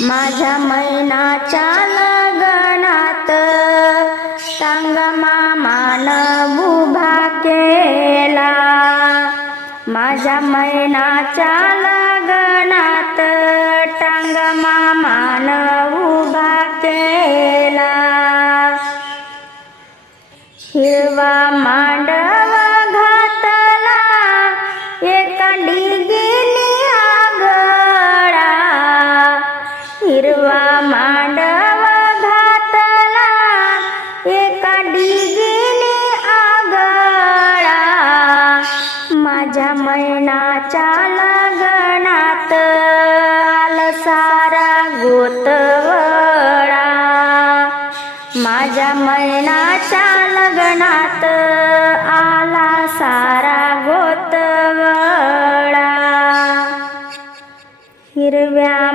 माझ्या मैनाच्या लगनात टांग मामान उभा केला. माझ्या मैनाच्या लगनात टांग मामान उभा केला. हिरवा मा माझ्या मैनाच्या लगनात आल सारा गोतवळा माझ्या मैनाच्या लग्नात आला सारा गोतवळा हिरव्या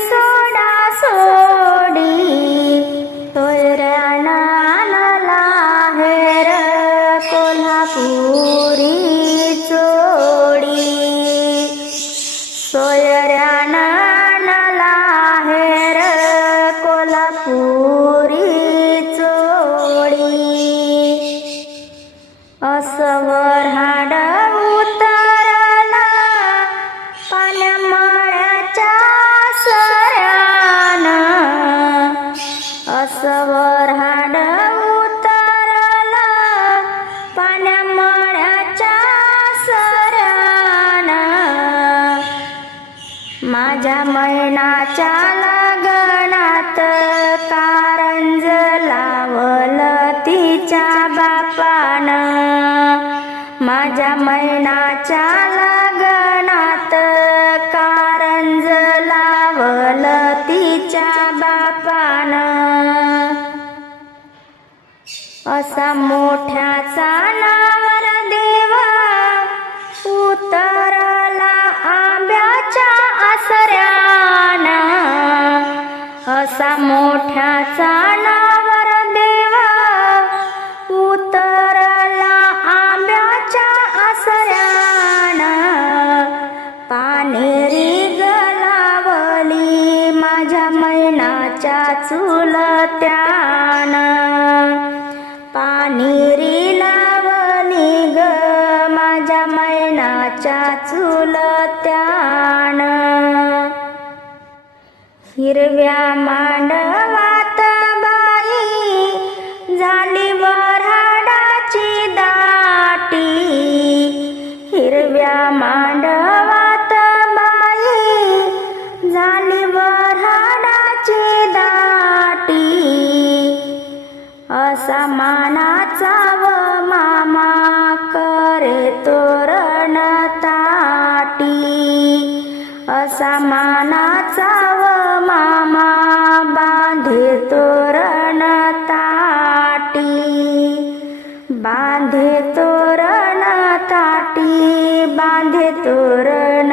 सोडा सोडी सोयऱ्यानं आणला हेर कोल्हापुरी चोडी सोयऱ्यानं आणला हेर कोल्हापुरी चोडी असवर हाड माझ्या मैनाच्या लागणात कारंज लावलं तिच्या बापानं. माझ्या मैनाच्या लागणात कारंज लावलं तिच्या बापानं. असा मोठ्याचा ना सऱ्याना असा मोठ्याचा नावर देवा उतरला आंब्याच्या आसऱ्यान पानेरी गलावली माझ्या मैनाच्या चुलत्यान. पानेरी लावली ग माझ्या मैनाच्या चुलत्यान. हिरव्या मांडवात बाई झाली वराडाची दाटी. हिरव्या मांडवात बाई झाली वराडाची दाटी. असा मानाचा व मामा करतो. बांधे तोरण